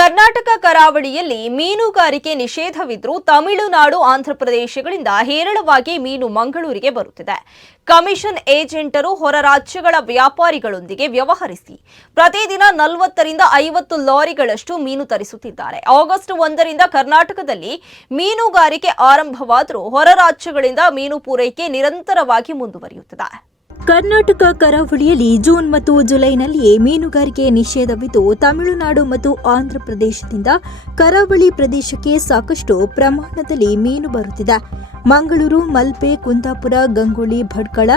ಕರ್ನಾಟಕ ಕರಾವಳಿಯಲ್ಲಿ ಮೀನುಗಾರಿಕೆ ನಿಷೇಧವಿದ್ರೂ ತಮಿಳುನಾಡು ಆಂಧ್ರಪ್ರದೇಶಗಳಿಂದ ಹೇರಳವಾಗಿ ಮೀನು ಮಂಗಳೂರಿಗೆ ಬರುತ್ತಿದೆ. ಕಮಿಷನ್ ಏಜೆಂಟರು ಹೊರ ರಾಜ್ಯಗಳ ವ್ಯಾಪಾರಿಗಳೊಂದಿಗೆ ವ್ಯವಹರಿಸಿ ಪ್ರತಿದಿನ ನಲವತ್ತರಿಂದ ಐವತ್ತು ಲಾರಿಗಳಷ್ಟು ಮೀನು ತರಿಸುತ್ತಿದ್ದಾರೆ. ಆಗಸ್ಟ್ ಒಂದರಿಂದ ಕರ್ನಾಟಕದಲ್ಲಿ ಮೀನುಗಾರಿಕೆ ಆರಂಭವಾದರೂ ಹೊರ ರಾಜ್ಯಗಳಿಂದ ಮೀನು ಪೂರೈಕೆ ನಿರಂತರವಾಗಿ ಮುಂದುವರಿಯುತ್ತಿದೆ. ಕರ್ನಾಟಕ ಕರಾವಳಿಯಲ್ಲಿ ಜೂನ್ ಮತ್ತು ಜುಲೈನಲ್ಲಿಯೇ ಮೀನುಗಾರಿಕೆ ನಿಷೇಧವಿದ್ದು, ತಮಿಳುನಾಡು ಮತ್ತು ಆಂಧ್ರಪ್ರದೇಶದಿಂದ ಕರಾವಳಿ ಪ್ರದೇಶಕ್ಕೆ ಸಾಕಷ್ಟು ಪ್ರಮಾಣದಲ್ಲಿ ಮೀನು ಬರುತ್ತಿದೆ. ಮಂಗಳೂರು, ಮಲ್ಪೆ, ಕುಂದಾಪುರ ಗಂಗೊಳ್ಳಿ ಭಟ್ಕಳ,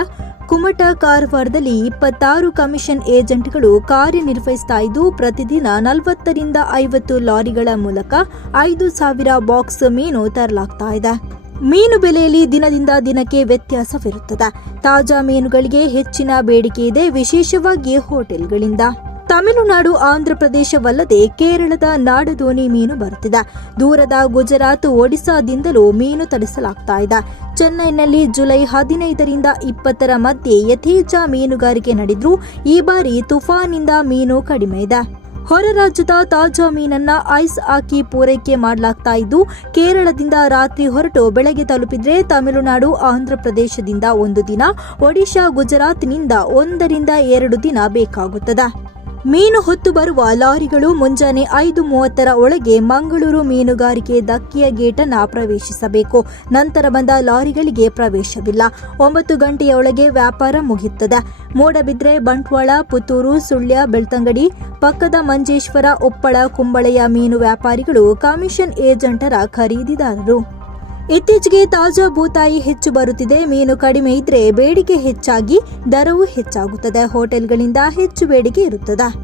ಕುಮಟ, ಕಾರವಾರದಲ್ಲಿ ಇಪ್ಪತ್ತಾರು ಕಮಿಷನ್ ಏಜೆಂಟ್ಗಳು ಕಾರ್ಯನಿರ್ವಹಿಸ್ತಾ ಇದ್ದು, ಪ್ರತಿದಿನ ನಲವತ್ತರಿಂದ ಐವತ್ತು ಲಾರಿಗಳ ಮೂಲಕ ಐದು ಸಾವಿರ ಬಾಕ್ಸ್ ಮೀನು ತರಲಾಗ್ತಾ ಇದೆ. ಮೀನು ಬೆಲೆಯಲ್ಲಿ ದಿನದಿಂದ ದಿನಕ್ಕೆ ವ್ಯತ್ಯಾಸವಿರುತ್ತದೆ. ತಾಜಾ ಮೀನುಗಳಿಗೆ ಹೆಚ್ಚಿನ ಬೇಡಿಕೆ ಇದೆ, ವಿಶೇಷವಾಗಿ ಹೋಟೆಲ್ಗಳಿಂದ. ತಮಿಳುನಾಡು, ಆಂಧ್ರಪ್ರದೇಶವಲ್ಲದೆ ಕೇರಳದ ನಾಡದೋಣಿ ಮೀನು ಬರುತ್ತಿದೆ. ದೂರದ ಗುಜರಾತ್ ಒಡಿಶಾದಿಂದಲೂ ಮೀನು ತರಿಸಲಾಗ್ತಾ ಇದೆ. ಚೆನ್ನೈನಲ್ಲಿ ಜುಲೈ ಹದಿನೈದರಿಂದ ಇಪ್ಪತ್ತರ ಮಧ್ಯೆ ಯಥೇಚ್ಛ ಮೀನುಗಾರಿಕೆ ನಡೆದ್ರೂ ಈ ಬಾರಿ ತುಫಾನಿಂದ ಮೀನು ಕಡಿಮೆ ಇದೆ. ಹೊರ ರಾಜ್ಯದ ತಾಜಾ ಮೀನನ್ನ ಐಸ್ ಹಾಕಿ ಪೂರೈಕೆ ಮಾಡಲಾಗ್ತಾ ಇದ್ದು, ಕೇರಳದಿಂದ ರಾತ್ರಿ ಹೊರಟು ಬೆಳಗ್ಗೆ ತಲುಪಿದ್ರೆ ತಮಿಳುನಾಡು, ಆಂಧ್ರಪ್ರದೇಶದಿಂದ ಒಂದು ದಿನ, ಒಡಿಶಾ, ಗುಜರಾತ್ನಿಂದ ಒಂದರಿಂದ ಎರಡು ದಿನ ಬೇಕಾಗುತ್ತದೆ. ಮೀನು ಹೊತ್ತು ಬರುವ ಲಾರಿಗಳು ಮುಂಜಾನೆ ಐದು ಮೂವತ್ತರ ಒಳಗೆ ಮಂಗಳೂರು ಮೀನುಗಾರಿಕೆ ದಕ್ಕಿಯ ಗೇಟನ್ನು ಪ್ರವೇಶಿಸಬೇಕು. ನಂತರ ಬಂದ ಲಾರಿಗಳಿಗೆ ಪ್ರವೇಶವಿಲ್ಲ. ಒಂಬತ್ತು ಗಂಟೆಯ ಒಳಗೆ ವ್ಯಾಪಾರ ಮುಗಿಯುತ್ತದೆ. ಮೂಡಬಿದ್ರೆ, ಬಂಟ್ವಾಳ, ಪುತ್ತೂರು, ಸುಳ್ಯ, ಬೆಳ್ತಂಗಡಿ, ಪಕ್ಕದ ಮಂಜೇಶ್ವರ, ಉಪ್ಪಳ, ಕುಂಬಳೆಯ ಮೀನು ವ್ಯಾಪಾರಿಗಳು ಕಮಿಷನ್ ಏಜೆಂಟರ ಖರೀದಿದಾರರು. ಇತ್ತೀಚೆಗೆ ತಾಜಾ ಬೂತಾಯಿ ಹೆಚ್ಚು ಬರುತ್ತಿದೆ. ಮೀನು ಕಡಿಮೆ ಇದ್ರೆ ಬೇಡಿಕೆ ಹೆಚ್ಚಾಗಿ, ದರವೂ ಹೆಚ್ಚಾಗುತ್ತದೆ. ಹೋಟೆಲ್ಗಳಿಂದ ಹೆಚ್ಚು ಬೇಡಿಕೆ ಇರುತ್ತದೆ?